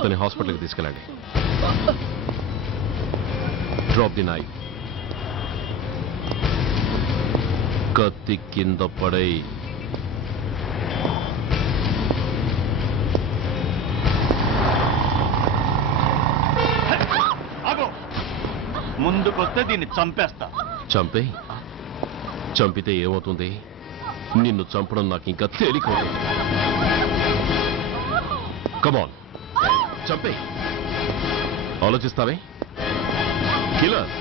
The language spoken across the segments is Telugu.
అతని హాస్పిటల్కి తీసుకెళ్ళండి. Drop the knife. కత్తి కింద పడై. ముందుకొస్తే దీన్ని చంపేస్తా. చంపితే ఏమవుతుంది? నిన్ను చంపడం నాకు ఇంకా తేలికవుతుంది. కమాన్, చంపే. ఆలోచిస్తావే కిల్లర్.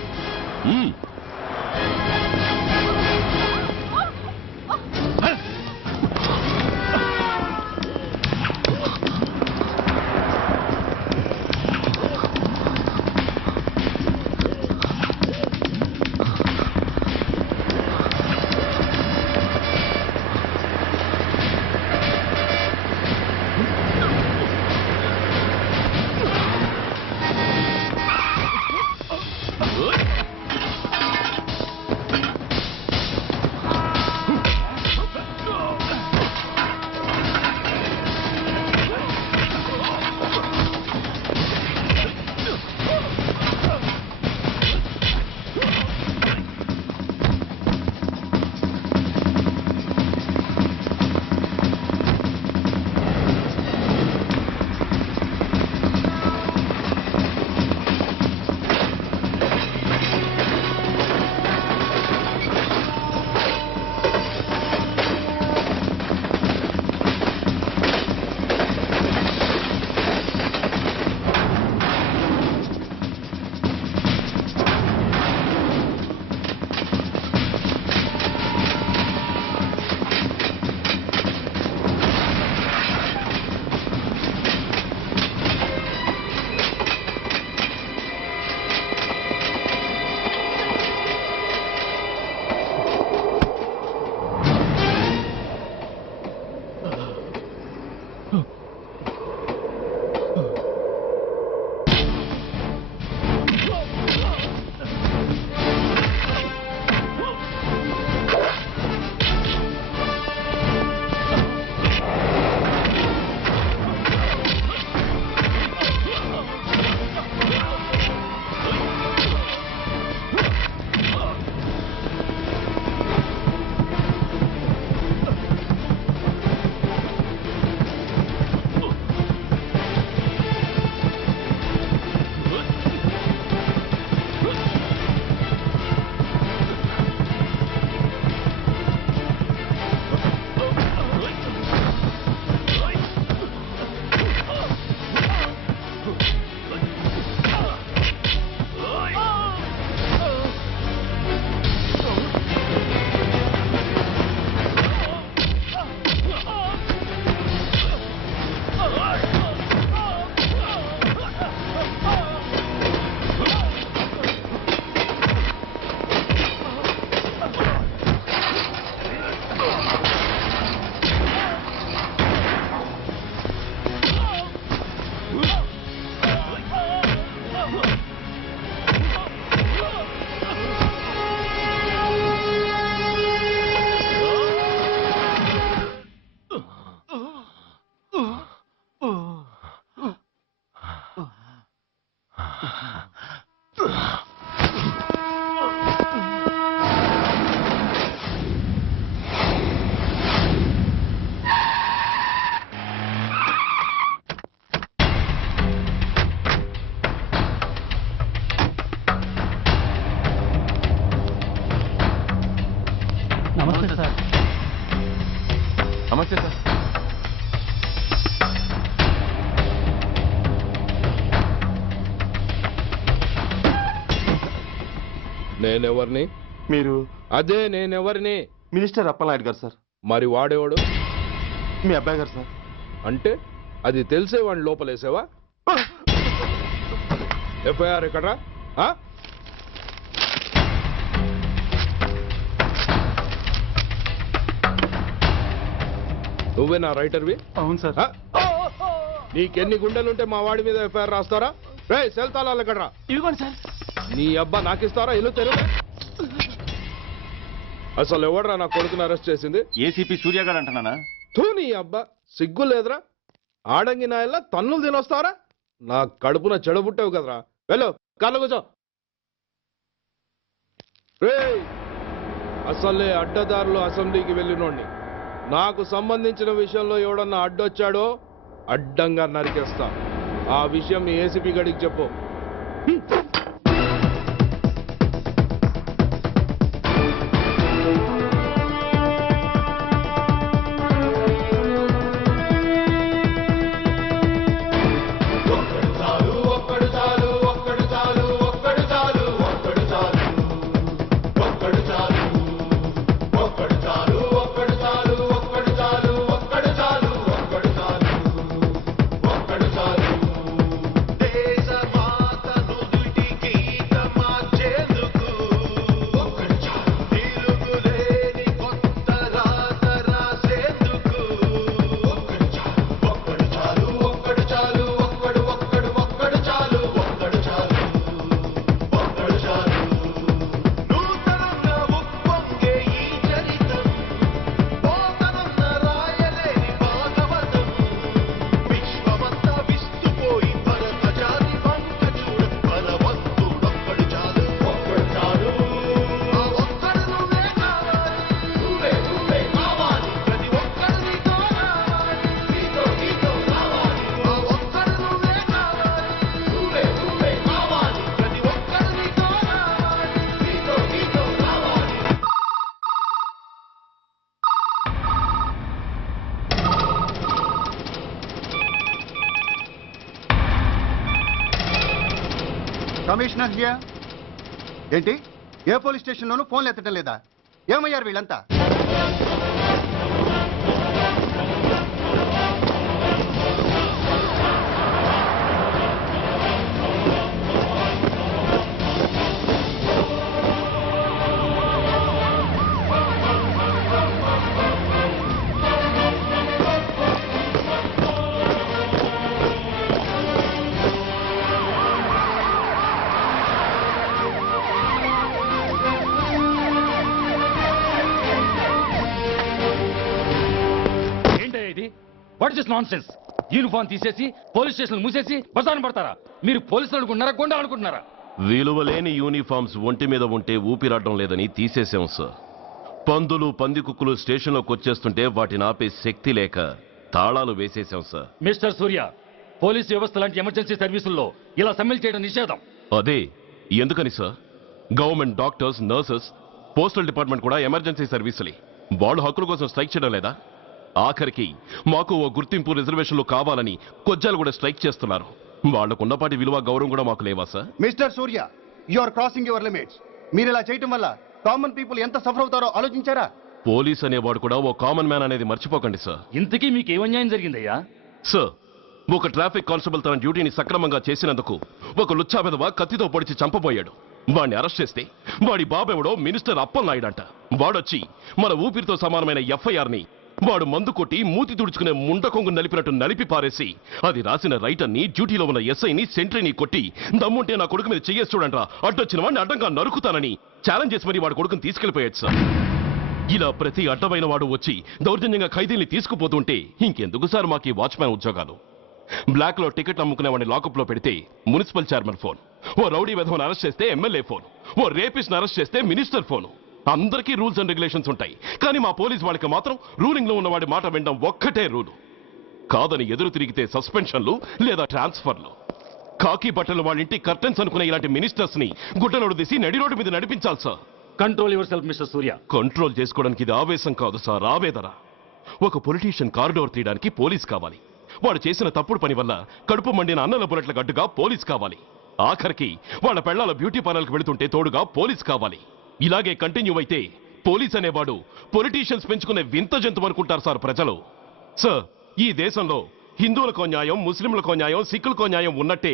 నమస్తే సార్. నమస్తే సార్. నేనెవరిని? మీరు? అదే నేనెవరిని? మినిస్టర్ అప్పలనాయుడు గారు సార్. మరి వాడేవాడు? మీ అబ్బాయి గారు సార్. అంటే అది తెలిసే వాడిని లోపలేసావా? ఎఫ్ఐఆర్ ఎక్కడ్రా? నువ్వేనా రైటర్వి? అవును సార్. నీకెన్ని గుండెలుంటే మా వాడి మీద ఎఫ్ఐఆర్ రాస్తారా? రే సెల్ తాళాలు ఎక్కడ్రా? ఇవ్వండి సార్. నీ అబ్బా నాకిస్తారా? ఇల్లు తెరువు. అసలు ఎవడ్రా నా కొడుకుని అరెస్ట్ చేసింది? ఏసీపీ సూర్య గారు అంటున్నానా? నీ అబ్బా సిగ్గు లేదురా? ఆడంగి నాయల్లా తన్నులు తినొస్తారా? నా కడుపున చెడబుట్టావు కదరా వెళ్ళు కార్లో కూర్చో రేయ్ అసలే అడ్డదారులు అసెంబ్లీకి వెళ్ళినోడిని నాకు సంబంధించిన విషయంలో ఎవడన్నా అడ్డొచ్చాడో అడ్డంగా నరికేస్తా ఆ విషయం మీ ఏసీపీ గడికి చెప్పు కమిషనర్ హియర్. ఏంటి ఏ పోలీస్ స్టేషన్లోనూ ఫోన్లు ఎత్తడం లేదా? ఏమయ్యారు వీళ్ళంతా? What is nonsense? యూనిఫామ్ తీసేసి పోలీస్ స్టేషన్ మూసేసి బజారు పడతారా? మీరు పోలీసులు అనుకుంటున్నారా, గుండా అనుకుంటున్నారా? విలువలేని యూనిఫామ్స్ ఒంటి మీద ఉంటే ఊపిరాడడం లేదని తీసేసాం సార్. పందులు పందికుక్కులు స్టేషన్లోకి వచ్చేస్తుంటే వాటిని ఆపే శక్తి లేక తాళాలు వేసేసాం సార్. మిస్టర్ సూర్య, పోలీస్ వ్యవస్థ లాంటి ఎమర్జెన్సీ సర్వీసుల్లో ఇలా సమ్మెలు చేయడం నిషేధం. అదే ఎందుకని sir? Government doctors, nurses, postal department కూడా ఎమర్జెన్సీ సర్వీసులే. వాళ్ళు హక్కుల కోసం స్ట్రైక్ చేయడం లేదా? ఆఖరికి మాకు ఓ గుర్తింపు రిజర్వేషన్లు కావాలని కొజ్జాలు కూడా స్ట్రైక్ చేస్తున్నారు. వాళ్లకున్నపాటి విలువ గౌరవం కూడా మాకు లేవా sir? Mister Surya, you are crossing your limits. మీరు ఇలా చేయటం వల్ల కామన్ పీపుల్ ఎంత సఫర్ అవుతారో ఆలోచించారా? పోలీస్ అనేవాడు కూడా ఓ కామన్ మ్యాన్ అనేది మర్చిపోకండి సార్. ఇంతకీ మీకు ఏమన్యాయం జరిగిందయ్యా? సార్, ఒక ట్రాఫిక్ కానిస్టేబుల్ తన డ్యూటీని సక్రమంగా చేసినందుకు ఒక లుచ్చా విధవ కత్తితో పొడిచి చంపబోయాడు. వాడిని అరెస్ట్ చేస్తే వాడి బాబెవడో మినిస్టర్ అప్పలనాయుడంట. వాడొచ్చి మన ఊపిరితో సమానమైన ఎఫ్ఐఆర్ని వాడు మందు కొట్టి మూతి తుడుచుకునే ముండకొంగు నలిపినట్టు నలిపి పారేసి అది రాసిన రైటర్ని, డ్యూటీలో ఉన్న ఎస్ఐని, సెంట్రీని కొట్టి దమ్ముంటే నా కొడుకు మీద చెయ్యేసి చూడంట్రా, అడ్డొచ్చిన వాడిని అడ్డంగా నరుకుతానని ఛాలెంజ్ చేసి మరి వాడి కొడుకుని తీసుకెళ్లిపోయాడు సార్. ఇలా ప్రతి అడ్డమైన వాడు వచ్చి దౌర్జన్యంగా ఖైదీల్ని తీసుకుపోతుంటే ఇంకెందుకు సార్ మాకు ఈ వాచ్మ్యాన్ ఉద్యోగాలు? బ్లాక్ లో టికెట్ అమ్ముకునే వాడిని లాకప్ లో పెడితే మున్సిపల్ చైర్మన్ ఫోన్, ఓ రౌడీ విధవను అరెస్ట్ చేస్తే ఎమ్మెల్యే ఫోన్, ఓ రేపిస్ట్ అరెస్ట్ చేస్తే మినిస్టర్ ఫోన్. అందరికీ రూల్స్ అండ్ రెగ్యులేషన్స్ ఉంటాయి, కానీ మా పోలీస్ వాళ్ళకి మాత్రం రూలింగ్ లో ఉన్న వాడి మాట వినడం ఒక్కటే రూలు. కాదని ఎదురు తిరిగితే సస్పెన్షన్లు లేదా ట్రాన్స్ఫర్లు. కాకి బట్టలు వాళ్ళ ఇంటి కర్టెన్స్ అనుకునే ఇలాంటి మినిస్టర్స్ ని గుడ్డలోడు తీసి నడి రోడ్డు మీద నడిపించాలి sir. Control your self mister Surya. Control చేసుకోవడానికి ఇది ఆవేశం కాదు సార్, ఆవేదన. ఒక పొలిటీషియన్ కారిడోర్ తీయడానికి పోలీస్ కావాలి. వాడు చేసిన తప్పుడు పని వల్ల కడుపు మండిన అన్నల బుల్లెట్ల గడ్డుగా పోలీస్ కావాలి. ఆఖరికి వాళ్ళ పెళ్లాల బ్యూటీ పార్లర్కి వెళుతుంటే తోడుగా పోలీస్ కావాలి. ఇలాగే కంటిన్యూ అయితే పోలీస్ అనేవాడు పొలిటీషియన్స్ పెంచుకునే వింత జంతువు అనుకుంటారు సార్ ప్రజలు. సార్, ఈ దేశంలో హిందువులకో న్యాయం, ముస్లింలకో న్యాయం, సిక్కులకో న్యాయం ఉన్నట్టే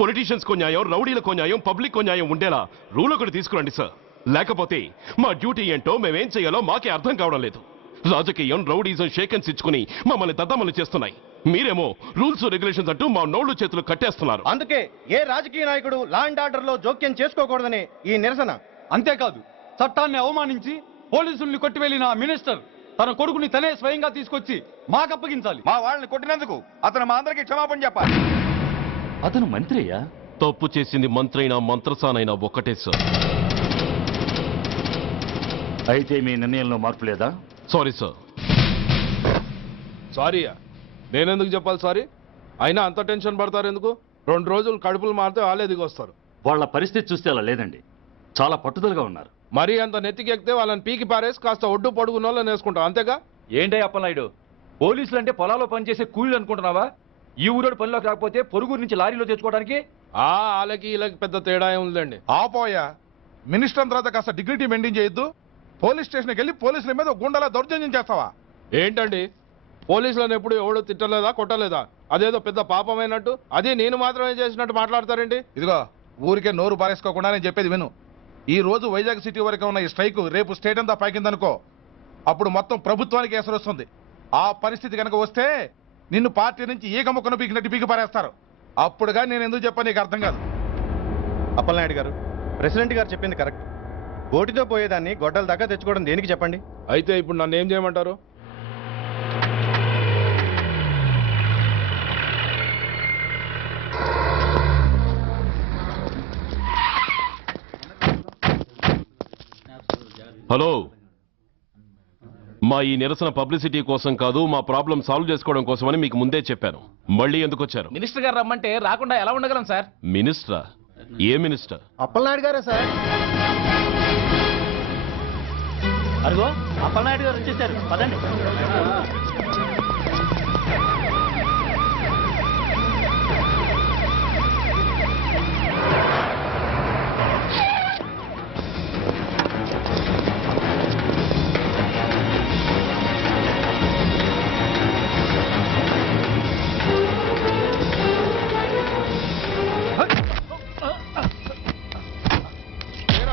పొలిటీషియన్స్కో న్యాయం, రౌడీలకో న్యాయం, పబ్లిక్కో న్యాయం ఉండేలా రూల్ ఒకటి తీసుకురండి సార్. లేకపోతే మా డ్యూటీ ఏంటో మేమేం చేయాలో మాకే అర్థం కావడం లేదు. రాజకీయం, రౌడీజం షేకెన్స్ ఇచ్చుకుని మమ్మల్ని దద్దమలు చేస్తున్నాయి. మీరేమో రూల్స్ రెగ్యులేషన్స్ అంటూ మా నోళ్లు చేతులు కట్టేస్తున్నారు. అందుకే ఏ రాజకీయ నాయకుడు లా అండ్ ఆర్డర్ లో జోక్యం చేసుకోకూడదని ఈ నిరసన. అంతేకాదు, చట్టాన్ని అవమానించి పోలీసుల్ని కొట్టివెళ్లిన మినిస్టర్ తన కొడుకుని తనే స్వయంగా తీసుకొచ్చి మాకు అప్పగించాలి. మా వాళ్ళని కొట్టినందుకు అతను మా అందరికీ క్షమాపణ చెప్పాలి. అతను మంత్రి అయ్యా. తప్పు చేసింది మంత్రైనా మంత్రసానైనా ఒక్కటే సార్. అయితే మీ నిర్ణయంలో మార్పు లేదా? Sorry sir. సారీయా? నేనెందుకు చెప్పాలి సారీ? అయినా అంత టెన్షన్ పడతారు ఎందుకు? 2 రోజులు కడుపులు మారితే వాళ్ళే దిగొస్తారు. వాళ్ళ పరిస్థితి చూస్తే అలా లేదండి, చాలా పట్టుదలగా ఉన్నారు. మరీ అంత నెత్తికెక్కితే వాళ్ళని పీకి పారేసి కాస్త ఒడ్డు పొడుగున్న వాళ్ళని వేసుకుంటాం, అంతేగా? ఏంటే అప్పలనాయుడు, పోలీసులు అంటే పొలాల్లో పనిచేసే కూలీలు అనుకుంటున్నావా? ఈ ఊరోడు పనిలోకి రాకపోతే పొరుగురు నుంచి లారీలో తెచ్చుకోవడానికి వాళ్ళకి వీళ్ళకి పెద్ద తేడా ఉందండి. ఆపోయా, మినిస్టర్ తర్వాత కాస్త డిగ్నిటీ మెయింటైన్ చేయొద్దు. పోలీస్ స్టేషన్కి వెళ్ళి పోలీసుల మీద గుండెలా దౌర్జన్యం చేస్తావా? ఏంటండి, పోలీసులను ఎప్పుడు ఎవడో తిట్టలేదా, కొట్టలేదా? అదేదో పెద్ద పాపమైనట్టు, అది నేను మాత్రమే చేసినట్టు మాట్లాడతారేంటి? ఇదిగో, ఊరికే నోరు పారేసుకోకుండా నేను చెప్పేది విను. ఈ రోజు వైజాగ్ సిటీ వరకు ఉన్న ఈ స్ట్రైక్ రేపు స్టేట్ అంతా పైకిందనుకో, అప్పుడు మొత్తం ప్రభుత్వానికి ఎసరు వస్తుంది. ఆ పరిస్థితి కనుక వస్తే నిన్ను పార్టీ నుంచి ఈగ ముక్కను పీకినట్టు పీకి పారేస్తారు. అప్పుడుగా నేను ఎందుకు చెప్పాను నీకు అర్థం కాదు. అప్పలనాయుడు గారు, ప్రెసిడెంట్ గారు చెప్పింది కరెక్ట్. గోటితో పోయేదాన్ని గొడ్డల దాకా తెచ్చుకోవడం దేనికి చెప్పండి? అయితే ఇప్పుడు నన్ను ఏం చేయమంటారు? హలో, మా ఈ నిరసన పబ్లిసిటీ కోసం కాదు, మా ప్రాబ్లం సాల్వ్ చేసుకోవడం కోసమని మీకు ముందే చెప్పాను. మళ్ళీ ఎందుకు వచ్చారు? మినిస్టర్ గారు రమ్మంటే రాకుండా ఎలా ఉండగలం సార్? మినిస్టరా? ఏ మినిస్టర్? అప్పలనాయుడు గారే సార్. అదిగో అప్పలనాయుడు గారు వచ్చేసారు, పదండి.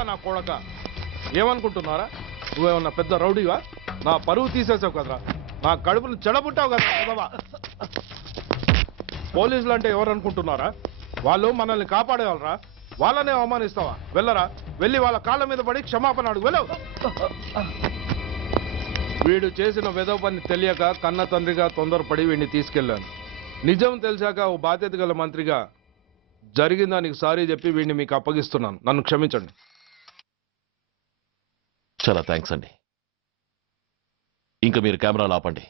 నా కొడక, ఏమనుకుంటున్నారా? నువ్వేమన్నా పెద్ద రౌడీవా? నా పరువు తీసేసావు కదరా, నా కడుపును చెడబుట్టావు కదా బాబా. పోలీసులు అంటే ఎవరు అనుకుంటున్నారా? వాళ్ళు మనల్ని కాపాడేవాళ్ళరా, వాళ్ళనే అవమానిస్తావా? వెళ్ళరా, వెళ్ళి వాళ్ళ కాళ్ళ మీద పడి క్షమాపణ అడుగు, వెళ్ళవు. వీడు చేసిన వెధవ పని తెలియక కన్న తండ్రిగా తొందరపడి వీడిని తీసుకెళ్లాను. నిజం తెలిసాక ఓ బాధ్యత గల మంత్రిగా జరిగిన దానికి సారీ చెప్పి వీడిని మీకు అప్పగిస్తున్నాను. నన్ను క్షమించండి. చాలా థ్యాంక్స్ అండి. ఇంకా మీరు కెమెరాలు ఆపండి.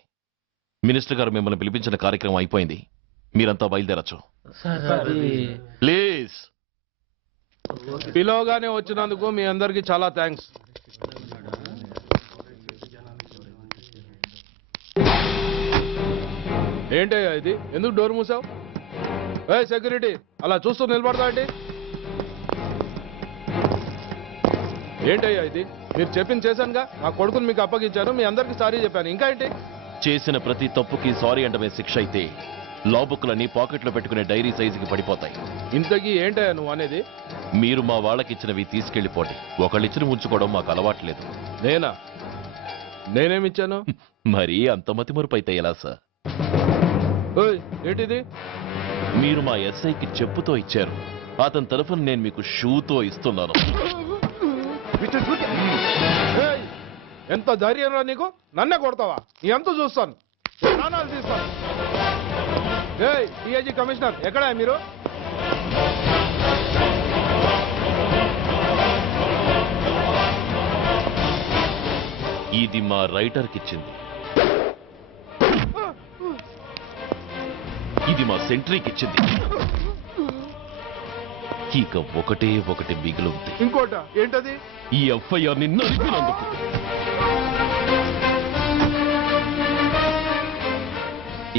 మినిస్టర్ గారు మిమ్మల్ని పిలిపించిన కార్యక్రమం అయిపోయింది, మీరంతా బయలుదేరచ్చు ప్లీజ్. పిలవగానే వచ్చినందుకు మీ అందరికీ చాలా థ్యాంక్స్. ఏంటయ్యా ఇది, ఎందుకు డోర్ మూసావు? ఏ సెక్యూరిటీ, అలా చూస్తూ నిలబడతా ఏంటి? ఏంటయ్యా ఇది? మీరు చెప్పింది చేశానుగా, నా కొడుకుని మీకు అప్పగించాను, మీ అందరికీ సారీ చెప్పాను, ఇంకా ఏంటి? చేసిన ప్రతి తప్పుకి సారీ అంటమే శిక్ష అయితే లా బుక్లన్నీ పాకెట్లో పెట్టుకునే డైరీ సైజుకి పడిపోతాయి. ఇంతకీ ఏంటయ్యా నువ్వు అనేది? మీరు మా వాళ్ళకిచ్చినవి తీసుకెళ్లిపోండి. ఒకళ్ళిచ్చిన ఉంచుకోవడం మాకు అలవాట్లేదు. నేనా? నేనేమిచ్చాను? మరి అంత మతిమరుపు అయితే ఎలా సార్? ఓయ్, ఏంటిది? మీరు మా ఎస్ఐకి చెప్పుతో ఇచ్చారు, అతని తరఫున నేను మీకు షూతో ఇస్తున్నాను. ఏయ్, ఎంత ధైర్యం రా నీకు? నన్నే కొడతావా? ఎంత చూస్తాను, ప్రాణాలు తీస్తాను. ఏయ్ డిఐజీ కమిషనర్, ఎక్కడా మీరు? ఇది మా రైటర్కి ఇచ్చింది, ఇది మా సెంట్రీకి ఇచ్చింది. ఇక ఒకటే ఒకటి మిగిలి ఉంది. ఇంకోట ఏంటది? ఈ ఎఫ్ఐఆర్ ని నలిపినందుకు.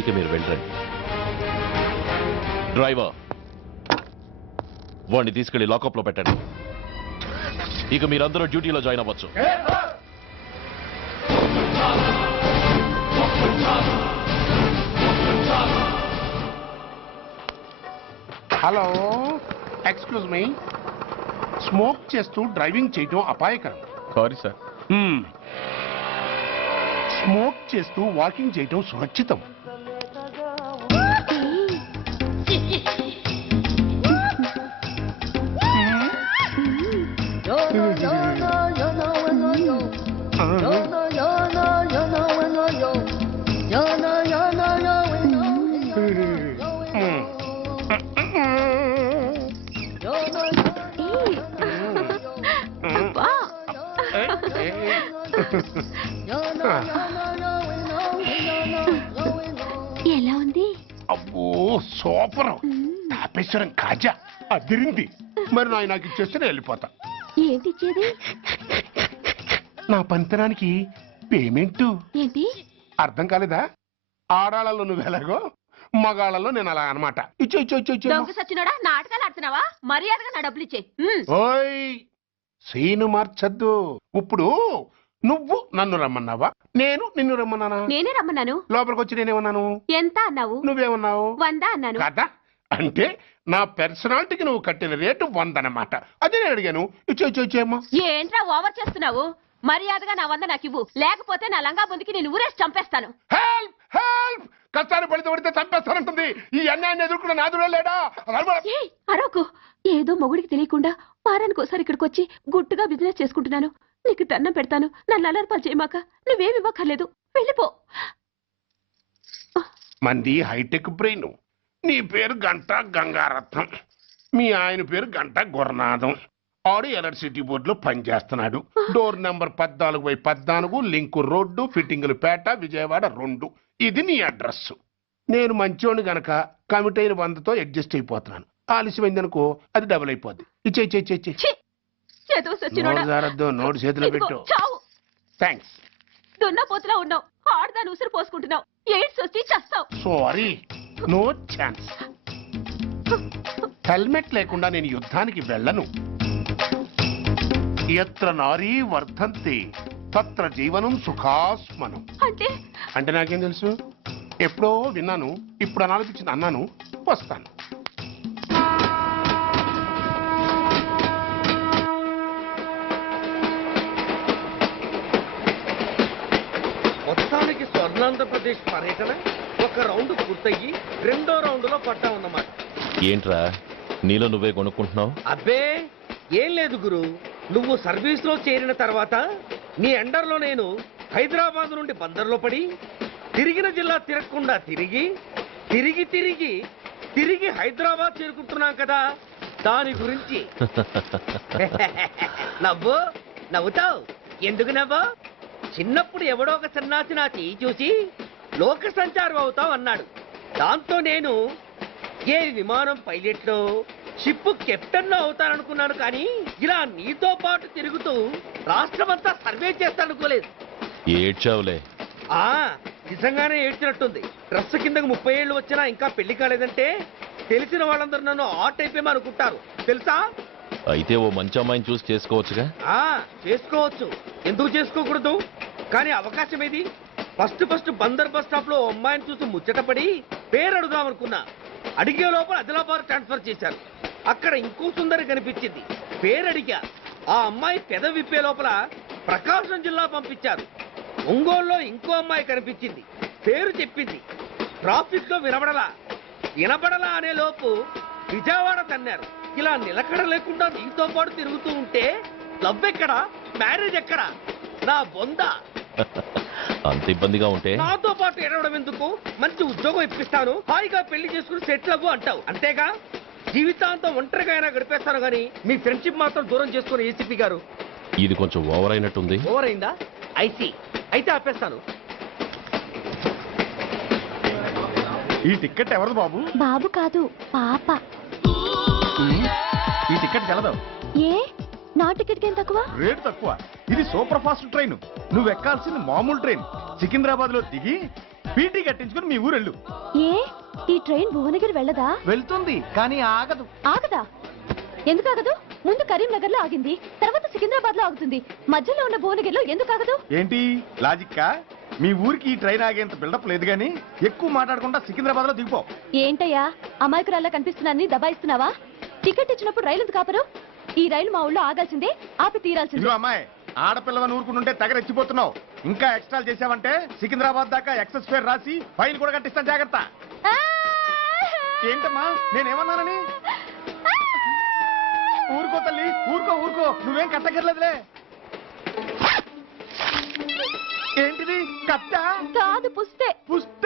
ఇక మీరు వెళ్ళండి. డ్రైవర్, వాడిని తీసుకెళ్లి లాకప్ లో పెట్టండి. ఇక మీరందరూ డ్యూటీలో జాయిన్ అవ్వచ్చు. Hello, excuse me. స్మోక్ చేస్తూ డ్రైవింగ్ చేయటం అపాయకరం. Sorry sir. స్మోక్ చేస్తూ వాకింగ్ చేయటం సురక్షితం. ఎలా ఉంది? అబ్బో సూపర్. తాపేశ్వరం కాజా అదిరింది. మరి నాకు ఇచ్చేస్తే నేను వెళ్ళిపోతా. ఏంటి ఇచ్చేది? నా పంతనానికి పేమెంట్. ఏంటి అర్థం కాలేదా? ఆడాళ్ళలో నువ్వు ఎలాగో మగాళ్ళలో నేను అలా అనమాట. ఇచ్చో ఇచ్చో ఇచ్చో ఇచ్చో. దొంగ సచ్చినోడా, నాటకాలు ఆడుతున్నావా? మర్యాదగా నా డబ్బులు ఇచ్చే. ఓయ్ సీను మార్చద్దు. ఇప్పుడు నువ్వు నన్ను రమ్మన్నావా, నేను నిన్ను రమ్మన్నానా? నేనే రమ్మన్నాను. లోపలికి వచ్చి నేనేమన్నాను? ఎంత అన్నావు? నువ్వేమన్నావు? 100 అన్నాను. కదా అంటే నా పర్సనాలిటీకి నువ్వు కట్టిన రేటు 100 అన్నమాట. అదే నేను అడిగాను. ఇచ్చో ఇచ్చో ఇచ్చేమ్మా. ఏంట్రా ఓవర్ చేస్తున్నావు? మర్యాదగా నా 100 నాకు ఇవ్వు, లేకపోతే నా లంగా బొందికి నేను ఊరేసి చంపేస్తాను. Help help. కష్టాన్ని పడితే చంపేస్తానంటుంది. ఈ అన్యాయాన్ని ఎదుర్కొన్న నాదుడే లేడా? ఏయ్, అరవకు. ఏదో మొగుడికి తెలియకుండా వారానికి ఒకసారి ఇక్కడికి వచ్చి గుట్టుగా బిజినెస్ చేసుకుంటున్నాను. నీకు దండం పెడతాను, నన్ను అలర్పాలు చేయమాక. నువ్వేమి ఇవ్వక్కర్లేదు, వెళ్ళిపో. మంది హైటెక్ బ్రెయిన్. నీ పేరు గంట గంగారత్నం, మీ ఆయన పేరు గంట గురునాథం. ఆడు ఎలక్ట్రిసిటీ బోర్డులో పనిచేస్తున్నాడు. డోర్ నెంబర్ 14/14, లింకు రోడ్డు, ఫిట్టింగులు పేట, విజయవాడ 2. ఇది నీ అడ్రస్. నేను మంచోని గనక కమిట్ అయిన 100తో అడ్జస్ట్ అయిపోతున్నాను. ఆలస్యమైందనుకో అది డబుల్ అయిపోద్ది. ఇచ్చే నోటు చేతిలో పెట్టు. థ్యాంక్స్. దున్నపోతులా ఉన్నావు, ఆడదాని ఉసురు పోసుకుంటున్నావు. ఎయిడ్స్ వచ్చి చస్తావు. Sorry, no chance. హెల్మెట్ లేకుండా నేను యుద్ధానికి వెళ్ళను. ఎత్ర నారీ వర్ధంతి తత్ర జీవనం సుఖాస్మనం. అంటే నాకేం తెలుసు? ఎప్పుడో విన్నాను, ఇప్పుడు అనాలనిపించింది అన్నాను. వస్తాను. మొత్తానికి స్వర్ణాంధ్రప్రదేశ్ పర్యటన ఒక రౌండ్ పూర్తయ్యి 2వ రౌండ్లో పడ్డా ఉన్నమాట. ఏంట్రా నీలో నువ్వే కొనుక్కుంటున్నావు? అబ్బే ఏం లేదు గురు, నువ్వు సర్వీస్ లో చేరిన తర్వాత నీ అండర్లో నేను హైదరాబాద్ నుండి బందర్లో పడి తిరిగిన జిల్లా తిరగకుండా తిరిగి తిరిగి తిరిగి తిరిగి హైదరాబాద్ చేరుకుంటున్నాం కదా, దాని గురించి. నవ్వుతావు ఎందుకు నవ్వు? చిన్నప్పుడు ఎవడో ఒక సన్నాసి నా చెయ్యి చూసి లోక సంచారం అవుతావు అన్నాడు. దాంతో నేను ఏ విమానం పైలట్లో షిప్ కెప్టెన్ అవుతాననుకున్నాను, కానీ ఇలా నీతో పాటు తిరుగుతూ రాష్ట్రమంతా సర్వే చేస్తానుకోలేదు. ఏడ్చావులే. నిజంగానే ఏడ్చినట్టుంది. డ్రెస్ కిందకు 30 ఏళ్ళు వచ్చినా ఇంకా పెళ్లి కాలేదంటే తెలిసిన వాళ్ళందరూ నన్ను ఆ టైప్ ఏమో అనుకుంటారు తెలుసా. అయితే ఓ మంచి అమ్మాయిని చూసి చేసుకోవచ్చుగా. చేసుకోవచ్చు, ఎందుకు చేసుకోకూడదు? కానీ అవకాశం ఏది? ఫస్ట్ బందర్ బస్ స్టాప్ లో అమ్మాయిని చూసి ముచ్చటపడి పేరు అడుగుదామనుకున్నా. అడిగే లోపల ఆదిలాబాద్ ట్రాన్స్ఫర్ చేశారు. అక్కడ ఇంకో సుందరి కనిపించింది, పేరు అడిగా. ఆ అమ్మాయి పెద విప్పే లోపల ప్రకాశం జిల్లా పంపించారు. ఒంగోలులో ఇంకో అమ్మాయి కనిపించింది, పేరు చెప్పింది. ట్రాఫిక్ లో వినబడలా అనే లోపు విజయవాడ తన్నారు. ఇలా నిలకడ లేకుండా నీతో పాటు తిరుగుతూ ఉంటే లవ్ ఎక్కడా, మ్యారేజ్ ఎక్కడా? నా బొంద. అంత ఇబ్బందిగా ఉంటే నాతో పాటు ఎడవడం ఎందుకు? మంచి ఉద్యోగం ఇప్పిస్తాను, హాయిగా పెళ్లి చేసుకుని సెటిల్ అవ్వు అంటావు అంతేగా. జీవితాంతం ఒంటరిగా అయినా గడిపేస్తాను, కానీ మీ ఫ్రెండ్షిప్ మాత్రం దూరం చేసుకుని ఏసీపీ గారు. ఇది కొంచెం ఓవర్ అయినట్టుంది. ఓవర్ అయిందా? అయితే ఆపేస్తాను. ఈ టికెట్ ఎవరిది బాబు? బాబు కాదు, పాప. ఈ టికెట్ గలదు. ఏ నా టికెట్ ఏం తక్కువ? రేటు తక్కువ. ఇది సూపర్ ఫాస్ట్ ట్రైన్. నువ్వు ఎక్కాల్సింది మామూలు ట్రైన్. సికింద్రాబాద్ లో దిగి పీటీ కట్టించుకుని మీ ఊరెళ్ళు. ఏ ఈ ట్రైన్ భువనగిరి వెళ్ళదా? వెళ్తుంది, కానీ ఆగదు. ఆగదా? ఎందుకు ఆగదు? ముందు కరీంనగర్ లో ఆగింది, తర్వాత సికింద్రాబాద్ లో ఆగుతుంది. మధ్యలో ఉన్న భువనగిరిలో ఎందుకు ఆగదు? ఏంటి లాజిక్కా? మీ ఊరికి ఈ ట్రైన్ ఆగేంత బిల్డప్ లేదు, గానీ ఎక్కువ మాట్లాడకుండా సికింద్రాబాద్ లో దిగిపో. ఏంటయ్యా అమాయకురాల్లా కనిపిస్తున్నానని దబాయిస్తున్నావా? టికెట్ ఇచ్చినప్పుడు రైలు ఎందుకు ఆపరు? ఈ రైలు మా ఊళ్ళో ఆగాల్సిందే, ఆపి తీరాల్సిందే. అమ్మాయి, ఆడపిల్లవని ఊరుకుంటుంటే తెగరెచ్చిపోతున్నావు. ఇంకా ఎక్స్ట్రాలు చేసావంటే సికింద్రాబాద్ దాకా ఎక్సెస్ ఫేర్ రాసి ఫైన్ కూడా కట్టిస్తాను, జాగ్రత్త. ఏంటమ్మా నేనేమన్నానని? ఊరుకో తల్లి, ఊరుకో, నువ్వేం కట్టగర్లేదులే. ఏంటిది? కట్ట కాదు, పుస్తే. పుస్త?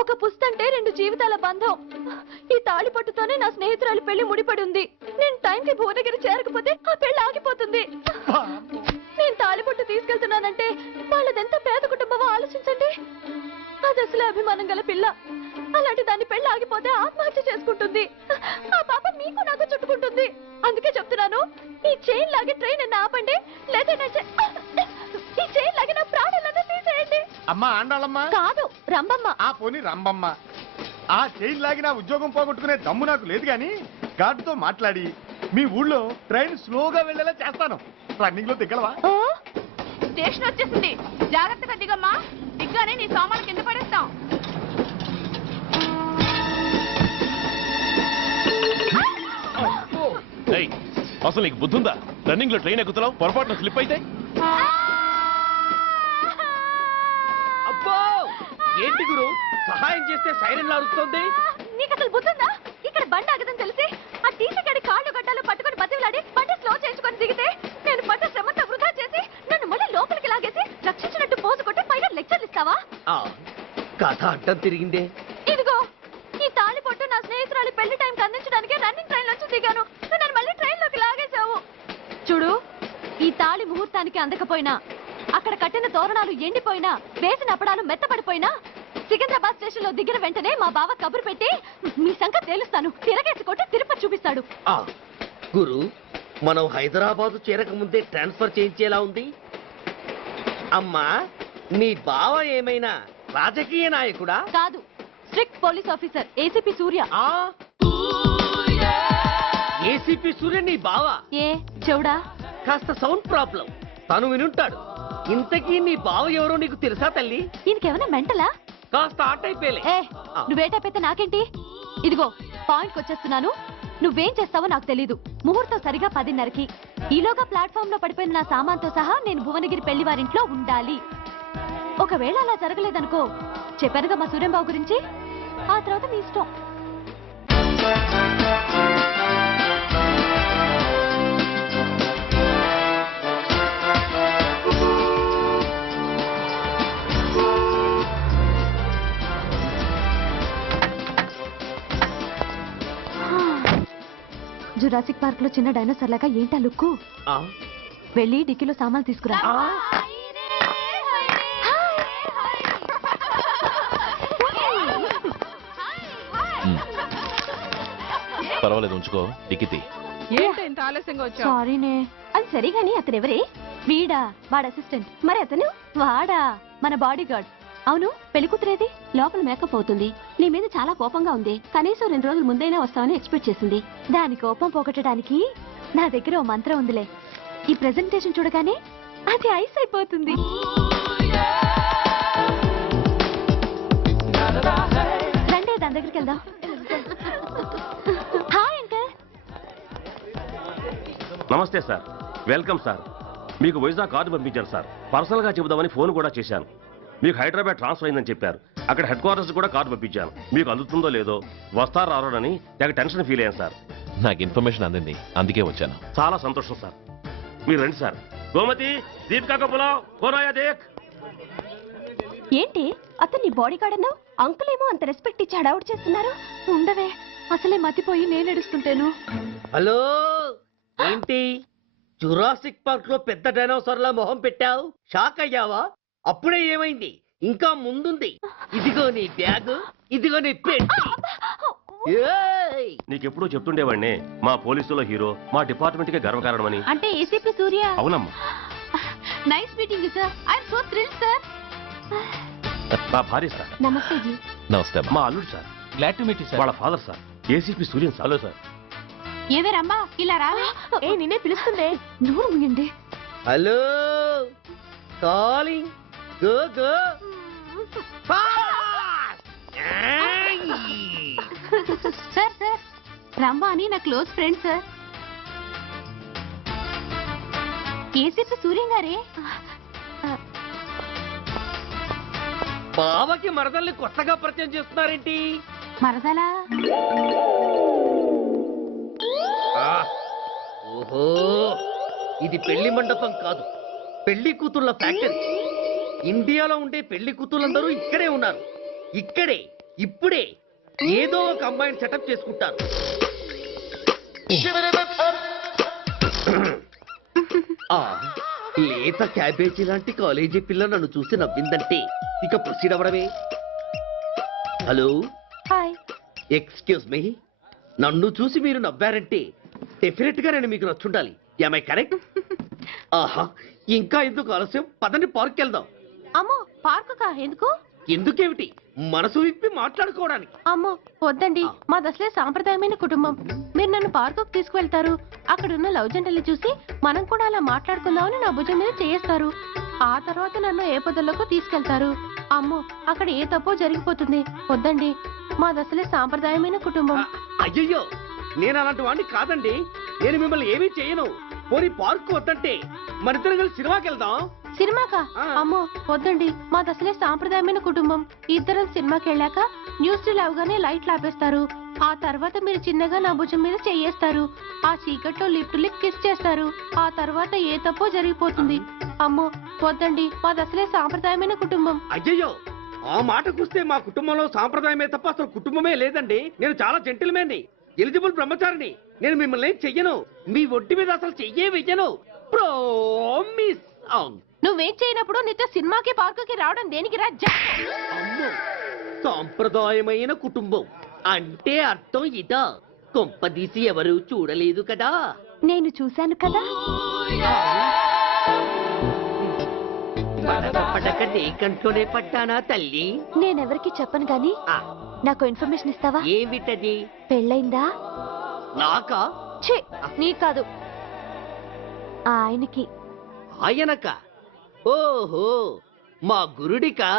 ఒక పుస్తంటే 2 జీవితాల బంధం. ఈ తాళి పట్టుతోనే నా స్నేహితురాలి పెళ్లి ముడిపడి ఉంది. నేను టైంకి భువనగిరి చేరకపోతే ఆ పెళ్లి ఆగిపోతుంది. నేను తాలిబొట్టు తీసుకెళ్తున్నానంటే వాళ్ళదెంత పేద కుటుంబమో ఆలోచించండి. అది అసలు అభిమానం గల పిల్ల. అలాంటి దాని పెళ్లి ఆగిపోతే ఆత్మహత్య చేసుకుంటుంది. ఆ పాప మీకు నాకు చుట్టుకుంటుంది. అందుకే చెప్తున్నాను, ఈ చైన్ లాగే ట్రైన్ అన్న ఆపండి, లేదా ఈ చైన్ లాగే నా ప్రాణాలన్నా తీసేయండి. అమ్మా ఆండాళమ్మ కాదు, రంబమ్మ. ఆ పోని రంబమ్మ. ఆ చైన్ లాగి నా ఉద్యోగం పోగొట్టుకునే దమ్ము నాకు లేదు గాని గార్డుతో మాట్లాడి మీ ఊళ్ళో ట్రైన్ స్లోగా వెళ్ళేలా చేస్తాను. రన్నింగ్ లో దిగలవా? స్టేషన్ వచ్చేసింది, జాగ్రత్తగా దిగమ్మా. దిగ్గానే నీ సామాన్లు కింద పడేస్తాం. ఏయ్, అసలు నీకు బుద్ధుందా? రన్నింగ్ లో ట్రైన్ ఎక్కుతున్నావు, పొరపాటున స్లిప్ అయితే? అబ్బో ఏంటి గురు, సహాయం చేస్తే సైరన్ లాడుతుంది. నీకు అసలు బుద్ధుందా? ఇక్కడ బండి ఆగదని తెలిసి ఆ టీసీ గడి కాళ్ళు గడ్డలు పట్టుకొని బతిలాడి బండి స్లో చేసుకొని దిగితే నేను పడ్డ శ్రమంతా వృధా చేసి నన్ను మళ్ళీ లోపలికి లాగేసి రక్షించినట్టు పోసు కొట్టి పైన లెక్చర్లు ఇస్తావా? కథ అడ్డం తిరిగిందే. ఇదిగో ఈ తాళి పొట్టు నా స్నేహితురాలి పెళ్లి టైంకి అందించడానికి రన్నింగ్ ట్రైన్ నుంచి దిగాను. నన్ను మళ్ళీ ట్రైన్ లోకి లాగేశావు. చూడు, ఈ తాళి ముహూర్తానికి అందకపోయినా, అక్కడ కట్టిన తోరణాలు ఎండిపోయినా, వేసిన అప్పడాలు మెత్తపడిపోయినా, సికింద్రాబాద్ స్టేషన్ లో దిగిన వెంటనే మా బావ కబురు పెట్టి మీ సంగతి తేలుస్తాను, తిరగేసి కొట్టి తిరుపతి చూపిస్తాడు. గురు, మనం హైదరాబాద్ చేరక ముందే ట్రాన్స్ఫర్ చేయించేలా ఉంది. అమ్మా, నీ బావ ఏమైనా రాజకీయ నాయకుడా? కాదు, స్ట్రిక్ట్ పోలీస్ ఆఫీసర్, ఏసీపీ సూర్య. ఏసీపీ సూర్య నీ బావ? ఏ చెవుడా? కాస్త సౌండ్ ప్రాబ్లం, తను వినుంటాడు. ఇంతకీ నీ బావ ఎవరో నీకు తెలుసా తల్లి? దీనికేమైనా మెంటలా? కాస్త ఆటైపోయలే. నువ్వేటైపోతే నాకేంటి? ఇదిగో పాయింట్కి వచ్చేస్తున్నాను. నువ్వేం చేస్తావో నాకు తెలీదు. ముహూర్తం సరిగా 10:30కి. ఈలోగా ప్లాట్ఫామ్ లో పడిపోయిన నా సామాన్తో సహా నేను భువనగిరి పెళ్లి వారింట్లో ఉండాలి. ఒకవేళ అలా జరగలేదనుకో, చెప్పానుగా మా సూర్యంబాబు గురించి, ఆ తర్వాత మీ ఇష్టం. జురాసిక్ పార్క్ లో చిన్న డైనోసార్ లాగా ఏంటా లుక్కు? వెళ్ళి డిక్కీలో సామాన్లు తీసుకురా. పర్వాలేదు, ఉంచుకో. డిక్కితి. సారీనే. అది సరిగాని అతనెవరే? వీడా, వాడు అసిస్టెంట్. మరి అతను? వాడా, మన బాడీ గార్డ్. అవును, పెళ్లి కూతురేది? లోపల మేకప్ అవుతుంది. నీ మీద చాలా కోపంగా ఉంది. కనీసం 2 రోజుల ముందైనా వస్తావని ఎక్స్పెక్ట్ చేసింది. దాని కోపం పోగొట్టడానికి నా దగ్గర ఓ మంత్రం ఉందిలే. ఈ ప్రెజెంటేషన్ చూడగానే అది ఐస్ అయిపోతుంది. రండి, దాని దగ్గరికి వెళ్దాం. Hi uncle. నమస్తే సార్, వెల్కమ్ సార్. మీకు వైజాగ్ కార్డు పంపించారు సార్. పర్సనల్ గా చెబుదామని ఫోన్ కూడా చేశాను. మీకు హైదరాబాద్ ట్రాన్స్ఫర్ అయిందని చెప్పారు. అక్కడ హెడ్ క్వార్టర్స్ కూడా కార్డు పంపించాను. మీకు అందుతుందో లేదో, వస్తారో రారోనని తెగ టెన్షన్ ఫీల్ అయ్యాను సార్. నాకు ఇన్ఫర్మేషన్ అందింది, అందుకే వచ్చాను. చాలా సంతోషం సార్. మీరు రండి సార్. గోమతి, దీపికా కపులావ్, కోరాయా దేక్. ఏంటి అతను నీ బాడీ గార్డ్ అన్నావు? అంకుల్ ఏమో అంత రెస్పెక్ట్ ఇచ్చి హడావుడు చేస్తున్నారు. ఉండవే, అసలే మతిపోయి నేను ఎడుస్తుంటాను. హలో, ఏంటి జురాసిక్ పార్క్ లో పెద్ద డైనోసార్ లా మొహం పెట్టావు? షాక్ అయ్యావా? అప్పుడే ఏమైంది? ఇంకా ముందుంది. ఇదిగో నీ బ్యాగ్, ఇదిగో నీ పెట్టి. నీకెప్పుడు చెప్తుండేవాడిని, మా పోలీసులో హీరో, మా డిపార్ట్మెంట్ కే గర్వకారణమని. అంటే ఏసీపీ సూర్య? అవునమ్మా. Nice meeting sir. I am so thrilled sir. మా భార్య సార్. నమస్తే జీ. నమస్తే. మా అల్లుడు sir. Glad to meet you sir. వాళ్ళ father sir, ACP Suryan sir. Hello sir. ఏవేరమ్మా ఇలా రా. ఏ నిన్నే పిలుస్తుందే. నోరు ముయండి. Hello, calling. Go go. Sir sir, రమ్మ అని నా close friend sir. ACP Suryam గారే. బావకి మరదల్ని కొత్తగా పరిచయం చేస్తున్నారేంటి? మరదలా? ఓహో, ఇది పెళ్లి మండపం కాదు, పెళ్లి కూతుళ్ళ ఫ్యాక్టరీ. ఇండియాలో ఉండే పెళ్లి కూతుళ్ళందరూ ఇక్కడే ఉన్నారు. ఇక్కడే ఇప్పుడే ఏదో ఒక అమ్మాయిని సెటప్ చేసుకుంటారు. లేత క్యాబేజీ లాంటి కాలేజీ పిల్ల నన్ను చూసి నవ్విందంటే ఇక ప్రొసీడ్ అవ్వడమే. Hello, hi. ఎక్స్క్యూజ్ మీ, నన్ను చూసి మీరు నవ్వారంటే డెఫినెట్ గా నేను మీకు నచ్చుండాలి. I correct? ఆహా, ఇంకా ఎందుకు ఆలస్యం? పదండి పార్క్ వెళ్దాం. అమ్మో, పార్కుకా? ఎందుకు? ఎందుకేమిటి, మనసు విప్పి మాట్లాడుకోవడానికి. అమ్మో వద్దండి, మాది అసలే సాంప్రదాయమైన కుటుంబం. మీరు నన్ను పార్కుకు తీసుకువెళ్తారు, అక్కడున్న లవ్ జంటలు చూసి మనం కూడా అలా మాట్లాడుకుందామని నా భుజం మీద చేస్తారు. ఆ తర్వాత నన్ను ఏ పొదల్లోకి తీసుకెళ్తారు. అమ్మో, అక్కడ ఏ తప్పో జరిగిపోతుంది. వద్దండి, మాది అసలే సాంప్రదాయమైన కుటుంబం. అయ్యయ్యో, నేను అలాంటి వాడిని కాదండి. నేను మిమ్మల్ని ఏమీ చేయను. పోనీ పార్క్ వద్దంటే మరిద్దరం కలిసి సినిమాకి వెళ్దాం. సినిమాకా? అమ్మో వద్దండి, మాది అసలే సాంప్రదాయమైన కుటుంబం. ఇద్దరం సినిమాకి వెళ్ళాక న్యూస్ అవగానే లైట్లు ఆపేస్తారు. ఆ తర్వాత మీరు చిన్నగా నా భుజం మీద చెయ్యేస్తారు. ఆ చీకట్లో లిప్ టు లిప్ కిస్ చేస్తారు. ఆ తర్వాత ఏ తప్పో జరిగిపోతుంది. అమ్మో వద్దండి, మాది అసలే సాంప్రదాయమైన కుటుంబం. అయ్యయ్యో, ఆ మాటకొస్తే మా కుటుంబంలో సాంప్రదాయమే తప్ప అసలు కుటుంబమే లేదండి. నేను చాలా జెంటిల్మెన్ని, ఎలిజిబుల్ బ్రహ్మచారిని. నేను మిమ్మల్ని ఏం చెయ్యను. మీ ఒంటి మీద అసలు చెయ్యే వెయ్యను. ప్రామిస్. నువ్వేం చేయనప్పుడు నీతో సినిమాకి పార్కుకి రావడం దేనికి రా? అమ్మో, సాంప్రదాయమైన కుటుంబం అంటే అర్థం ఇదా? కొంపదీసి ఎవరు చూడలేదు కదా? నేను చూశాను కదా. పడక నీ కంట్లోనే పడ్డానా తల్లి? నేనెవరికి చెప్పను గాని నాకు ఇన్ఫర్మేషన్ ఇస్తావా? ఏమిటది? పెళ్ళైందా? నాకా? ఛీ, నీ కాదు, ఆయనకి. ఆయనక? ఓహో, మా గురుడికా?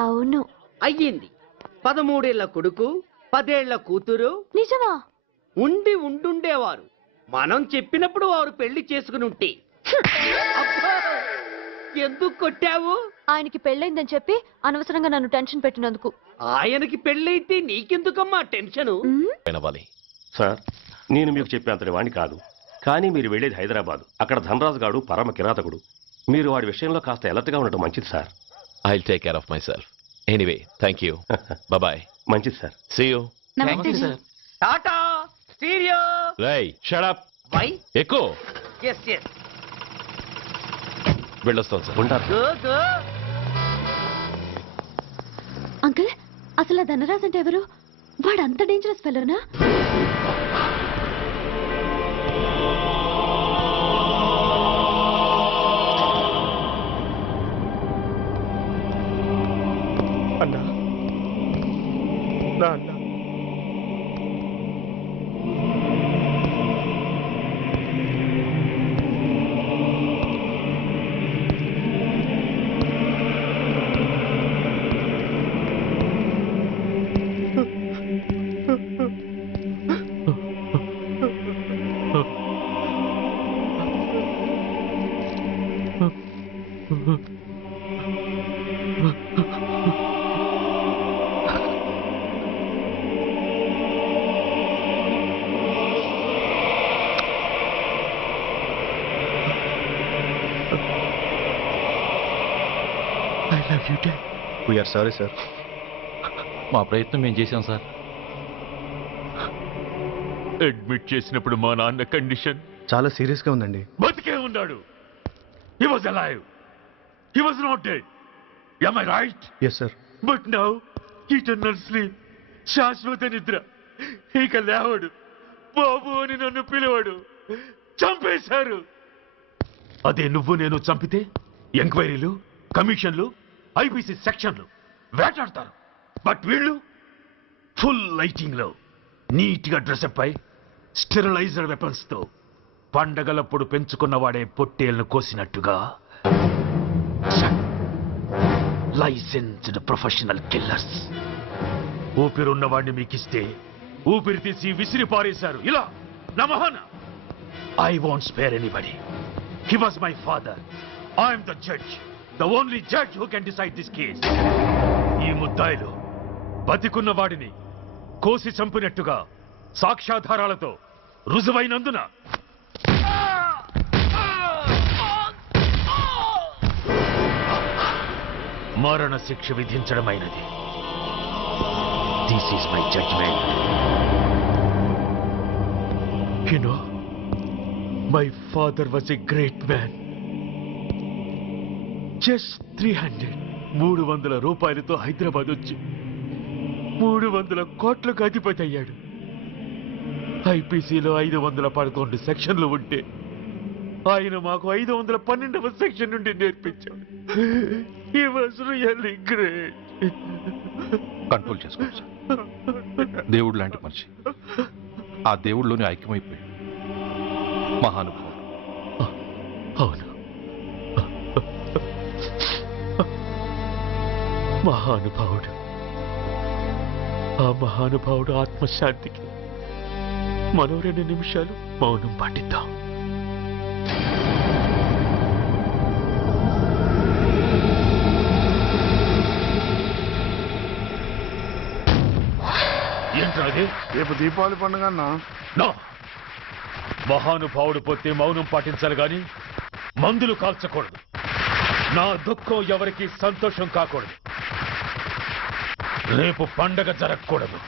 అవును. అయ్యింది. 13 ఏళ్ల కొడుకు, 10 ఏళ్ల కూతురు. నిజమా? ఉండుండేవారు. మనం చెప్పినప్పుడు వారు పెళ్లి చేసుకుని ఉంటే. అబ్బా, ఎందుకు కొట్టావు? ఆయనకి పెళ్ళైందని చెప్పి అనవసరంగా నన్ను టెన్షన్ పెట్టినందుకు. ఆయనకి పెళ్ళైతే నీకెందుకమ్మా టెన్షను? సార్, నేను మీకు చెప్పేంతటి వాణ్ణి కాదు, కానీ మీరు వెళ్ళేది హైదరాబాద్. అక్కడ ధనరాజు గాడు పరమ కిరాతకుడు. మీరు వాడి విషయంలో కాస్త ఎలర్ట్గా ఉండటం మంచిది sir. I will take care of my anyway, thank you. Bye. మంచిది sir. See you. Tata stereo. రై, షట్ అప్. వై? ఎక్కువ. Yes yes. వెళ్ళొస్తాను సార్. ఉంటారు. Go go. అంకుల్, అసలు ఆ ధనరాజ్ అంటే ఎవరు? వాడు అంత డేంజరస్ ఫెలోనా? అన్నా, నా అన్నా, వీఆర్ సారీ సార్. మా ప్రయత్నం మేము చేశాం సార్. అడ్మిట్ చేసినప్పుడు మా నాన్న కండిషన్ చాలా సీరియస్ గా ఉందండి. బతికే ఉన్నాడు. He was alive. He was not dead. Am I right? Yes sir. But now, eternal sleep. శాశ్వత నిద్ర. ఇక లేవడు. బాబు అని నన్ను పిలవడు. చంపేశారు. అదే నువ్వు నేను చంపితే ఎంక్వైరీలు, కమిషన్లు, ఐపీసీ సెక్షన్లు వేటాడతారు. బట్ వీళ్ళు ఫుల్ లైటింగ్ లో నీట్ గా డ్రెస్అప్ అయి స్టెరిలైజర్ వెపన్స్ తో పండగలప్పుడు పెంచుకున్నవాడే పొట్టేళ్లను కోసినట్టుగా లైసెన్స్డ్ ప్రొఫెషనల్ కిల్లర్స్. ఊపిరున్నవాడిని మీకిస్తే ఊపిరి తీసి విసిరి పారేశారు ఇలా నమహన. I won't spare anybody. He was my father. I'm the judge, the only judge who can decide this case. ఈ ముద్దాయిలు బతికున్న వాడిని కోసి చంపినట్టుగా సాక్ష్యాధారాలతో రుజువైనందున మరణ శిక్ష విధించడమైనది. This is my judgement. You know, my father was a great man. Just 300 రూపాయలతో హైదరాబాద్ వచ్చి 300 కోట్లకు అధిపతి అయ్యాడు. ఐపీసీలో 511 సెక్షన్లు ఉంటే ఆయన మాకు 512వ సెక్షన్ నుండి నేర్పించాడు. He was really great. Control చేసుకోండి సార్. దేవుడు లాంటి మనిషి ఆ దేవుడిలోనే ఐక్యమైపోయాడు. మహానుభావుడు. అవును, మహానుభావుడు. ఆ మహానుభావుడు ఆత్మశాంతికి మరో 2 నిమిషాలు మౌనం పాటిద్దాం. ఏంటది? రేపు దీపావళి పండుగ అన్నా. మహానుభావుడు పోతే మౌనం పాటించాలి గాని మందులు కాల్చకూడదు. నా దుఃఖం ఎవరికి సంతోషం కాకూడదు. రేపు పండగ జరగకూడదు.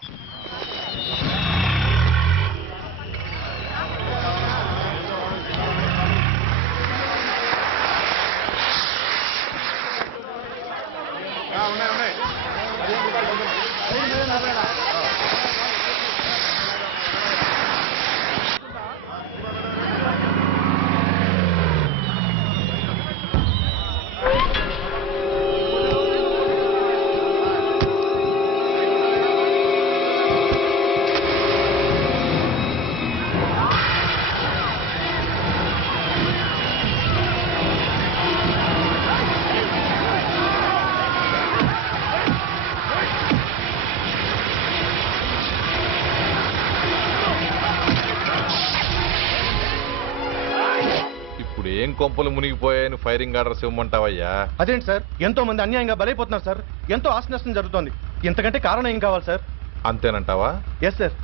ఏం కొంపలు మునిగిపోయాయని ఫైరింగ్ ఆర్డర్స్ ఇవ్వమంటావయ్యా? అదేంటి సార్, ఎంతో మంది అన్యాయంగా బలైపోతున్నారు సార్. ఎంతో ఆస్తి నష్టం జరుగుతోంది. ఇంతకంటే కారణం ఏం కావాలి సార్? అంతేనంటావా? Yes sir.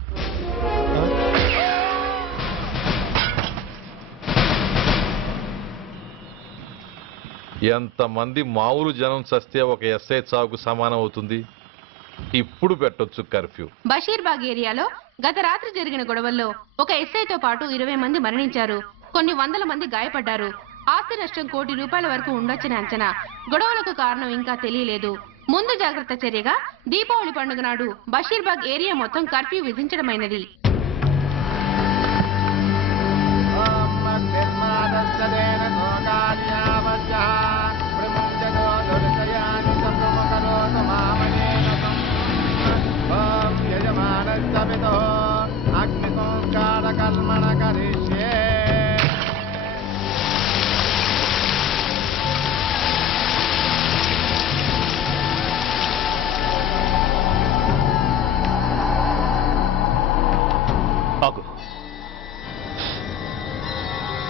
ఎంతమంది మామూలు జనం చస్తే ఒక ఎస్ఐ చావుకు సమానం అవుతుంది. ఇప్పుడు పెట్టొచ్చు కర్ఫ్యూ. బషీర్బాగ్ ఏరియాలో గత రాత్రి జరిగిన గొడవల్లో ఒక ఎస్ఐతో పాటు 20 మంది మరణించారు. కొన్ని వందల మంది గాయపడ్డారు. ఆస్తి నష్టం ₹1 కోటి వరకు ఉండొచ్చని అంచనా. గొడవలకు కారణం ఇంకా తెలియలేదు. ముందు జాగ్రత్త చర్యగా దీపావళి పండుగ నాడు బషీర్బాగ్ ఏరియా మొత్తం కర్ఫ్యూ విధించడమైనది. ఆగు.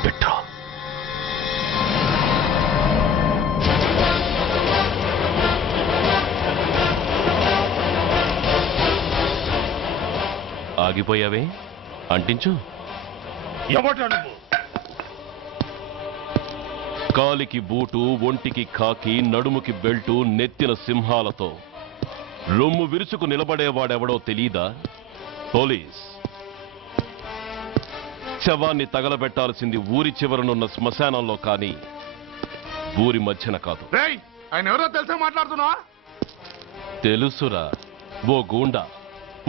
పెట్రా. ఆగిపోయావే, అంటించు. ఎవడ్రా నువ్వు? కాలికి బూటు, ఒంటికి కాకి, నడుముకి బెల్టు, నెత్తిన సింహాలతో రొమ్ము విరుచుకు నిలబడేవాడెవడో తెలీదా? పోలీస్. శవాన్ని తగలబెట్టాల్సింది ఊరి చివరనున్న శ్మశానంలో కానీ ఊరి మధ్యన కాదు. ఆయన ఎవరో తెలిసే మాట్లాడుతున్నావా? తెలుసురా, ఓ గూండా,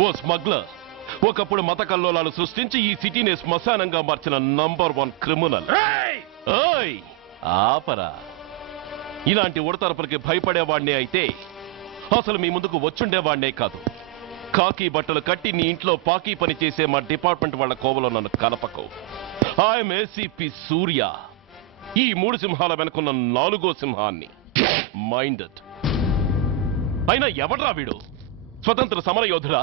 ఓ స్మగ్లర్, ఒకప్పుడు మత కల్లోలాలు సృష్టించి ఈ సిటీని శ్మశానంగా మార్చిన నంబర్ 1 క్రిమినల్. ఓయ్ ఆపరా. ఇలాంటి ఉడతరపులకి భయపడేవాడినే అయితే అసలు మీ ముందుకు వచ్చుండేవాడినే కాదు. కాకి బట్టలు కట్టి నీ ఇంట్లో పాకీ పని చేసే మా డిపార్ట్మెంట్ వాళ్ళ కోవలో నన్ను కలపకు. ఐఎమ్ ఏసీపీ సూర్య. ఈ 3 సింహాల వెనుకున్న 4వ సింహాన్ని. మైండెడ్. అయినా ఎవడ్రా వీడు? స్వతంత్ర సమర యోధుడా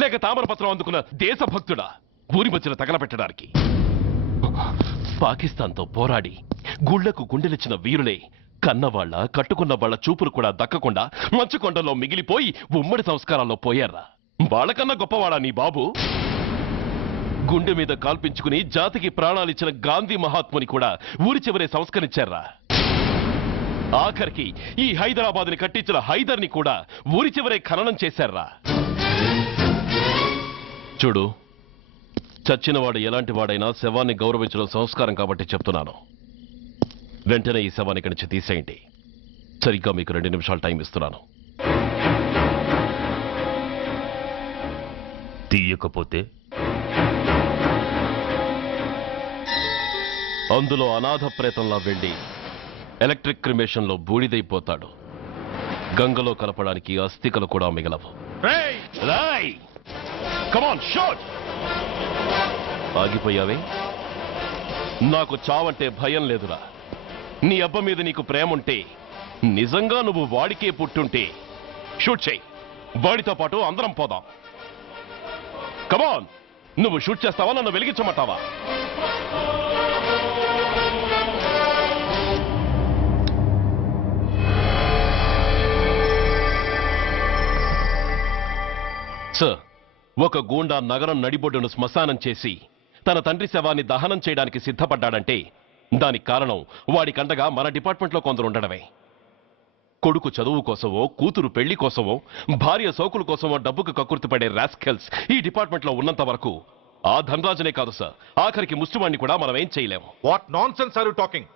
లేక తామరపత్రం అందుకున్న దేశభక్తుడా ఊరి మధ్యన తగలబెట్టడానికి? పాకిస్తాన్తో పోరాడి గుళ్లకు గుండెలిచ్చిన వీరులే కన్నవాళ్ల కట్టుకున్న వాళ్ల చూపులు కూడా దక్కకుండా మంచుకొండలో మిగిలిపోయి ఉమ్మడి సంస్కారాల్లో పోయారా? వాళ్ళకన్నా గొప్పవాడా నీ బాబు? గుండె మీద కాల్పించుకుని జాతికి ప్రాణాలిచ్చిన గాంధీ మహాత్ముని కూడా ఊరి చివరే సంస్కరించారా? ఆఖరికి ఈ హైదరాబాద్ని కట్టించిన హైదర్ని కూడా ఊరి చివరే ఖననం చేశారా? చూడు, చచ్చినవాడు ఎలాంటి వాడైనా శవాన్ని గౌరవించడం సంస్కారం కాబట్టి చెప్తున్నాను. వెంటనే ఈ శవాన్ని ఇక్కడి నుంచి తీసేయండి. సరిగ్గా మీకు 2 నిమిషాలు టైం ఇస్తున్నాను. తీయకపోతే అందులో అనాథ ప్రేతంలా వెళ్ళి ఎలక్ట్రిక్ క్రిమేషన్లో బూడిదైపోతాడు. గంగలో కలపడానికి అస్థికలు కూడా మిగలవు. ఆగిపోయావే? నాకు చావంటే భయం లేదురా. నీ అబ్బ మీద నీకు ప్రేమ ఉంటే, నిజంగా నువ్వు వాడికే పుట్టుంటే షూట్ చేయి. వాడితో పాటు అందరం పోదాం. కమాన్, నువ్వు షూట్ చేస్తావా, నన్ను వెలిగించమంటావా? సార్, ఒక గూండా నగరం నడిబొడ్డును శ్మశానం చేసి తన తండ్రి శవాన్ని దహనం చేయడానికి సిద్ధపడ్డాడంటే దానికి కారణం వాడికండగా మన డిపార్ట్మెంట్లో కొందరు ఉండడమే. కొడుకు చదువు కోసమో, కూతురు పెళ్లి కోసమో, భార్య సోకుల కోసమో డబ్బుకు కక్కుర్తిపడే రాస్కెల్స్ ఈ డిపార్ట్మెంట్లో ఉన్నంత వరకు ఆ ధనరాజునే కాదు సార్, ఆఖరికి ముష్టివాణ్ణి కూడా మనం ఏం చేయలేము. What nonsense are you talking?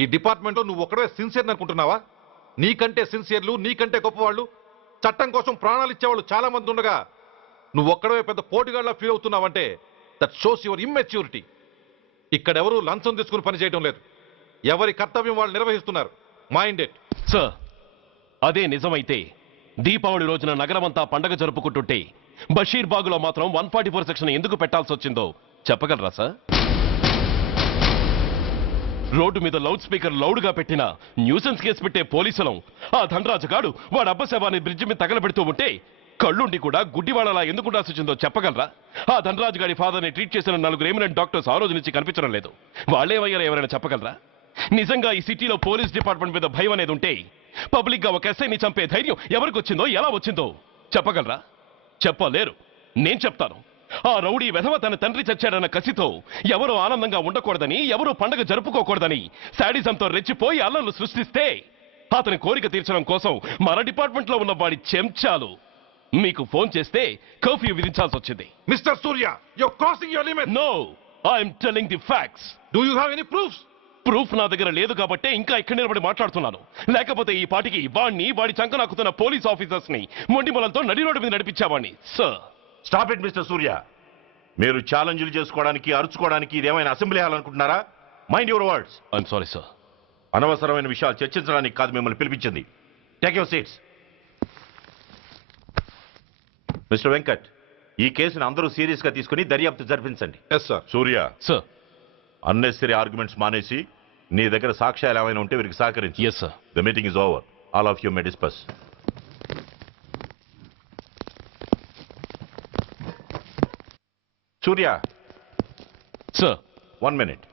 ఈ డిపార్ట్మెంట్లో నువ్వు ఒక్కడే సిన్సియర్ అనుకుంటున్నావా? నీకంటే సిన్సియర్లు, నీకంటే గొప్పవాళ్ళు, చట్టం కోసం ప్రాణాలు ఇచ్చేవాళ్ళు చాలా మంది ఉండగా నువ్వు ఒక్కడే పెద్ద పోటీగాళ్ళ ఫీల్ అవుతున్నావంటే దట్ షోస్ యువర్ ఇమ్మెచ్యూరిటీ. ఇక్కడెవరూ లంచం తీసుకుని పనిచేయడం లేదు. ఎవరి కర్తవ్యం వాళ్ళు నిర్వహిస్తున్నారు. Mind it. సార్, అదే నిజమైతే దీపావళి రోజున నగరమంతా పండగ జరుపుకుంటుంటే బషీర్ బాగులో మాత్రం 144 సెక్షన్ ఎందుకు పెట్టాల్సి వచ్చిందో చెప్పగలరా సార్? రోడ్డు మీద లౌడ్ స్పీకర్ లౌడ్గా పెట్టిన న్యూసెన్స్ కేసు పెట్టే పోలీసులం ఆ ధనరాజు గాడు వాడు అబ్బ శవాన్ని బ్రిడ్జి మీద తగలబెడుతూ ఉంటే కళ్ళుండి కూడా గుడ్డివాళ్ళలా ఎందుకు ఉండాల్సి వచ్చిందో చెప్పగలరా? ఆ ధనరాజు గారి ఫాదర్ని ట్రీట్ చేసిన 4 ఎమినెంట్ డాక్టర్స్ ఆ రోజు నుంచి కనిపించడం లేదు. వాళ్ళేమయ్యారో ఎవరైనా చెప్పగలరా? నిజంగా ఈ సిటీలో పోలీస్ డిపార్ట్మెంట్ మీద భయం అనేది ఉంటే పబ్లిక్ గా ఒక ఎస్ఐని చంపే ధైర్యం ఎవరికి వచ్చిందో, ఎలా వచ్చిందో చెప్పగలరా? చెప్పలేరు. నేను చెప్తాను. ఆ రౌడీ వెధవ తన తండ్రి చచ్చాడన్న కసితో ఎవరూ ఆనందంగా ఉండకూడదని, ఎవరూ పండగ జరుపుకోకూడదని శాడిజంతో రెచ్చిపోయి అల్లర్లు సృష్టిస్తే అతని కోరిక తీర్చడం కోసం మన డిపార్ట్మెంట్ లో ఉన్న వాడి చెంచాలు మీకు ఫోన్ చేస్తే కర్ఫ్యూ విధించాల్సి వచ్చింది. Mister Surya, you're crossing your limit. No, I'm telling the facts. Do you have any proofs? Proof నా దగ్గర లేదు కాబట్టే ఇంకా ఇక్కడ నిలబడి మాట్లాడుతున్నాను. లేకపోతే ఈ పాటికి వాడి చంకనాకుతున్న పోలీస్ ఆఫీసర్స్ ని మొండి మొలంతో నడి రోడ్డు మీద నడిపించావాణ్ణి. Sir, stop it mister Surya. మీరు ఛాలెంజ్లు చేసుకోవడానికి, అరుచుకోవడానికి ఇదేమైనా అసెంబ్లీ హాల్ అనుకుంటున్నారా? Mind your words. I'm sorry sir. అనవసరమైన విషయాలు చర్చించడానికి కాదు మిమ్మల్ని పిలిపించింది. Take your seats. Mister Venkat, ఈ కేసును అందరూ సీరియస్ గా తీసుకుని దర్యాప్తు జరిపించండి. సూర్య సార్, అన్నెసరీ ఆర్గ్యుమెంట్స్ మానేసి నీ దగ్గర సాక్ష్యాలు ఏమైనా ఉంటే వీరికి సహకరించు. Yes sir. The meeting is over. All of you may discuss. Surya sir, 1 minute.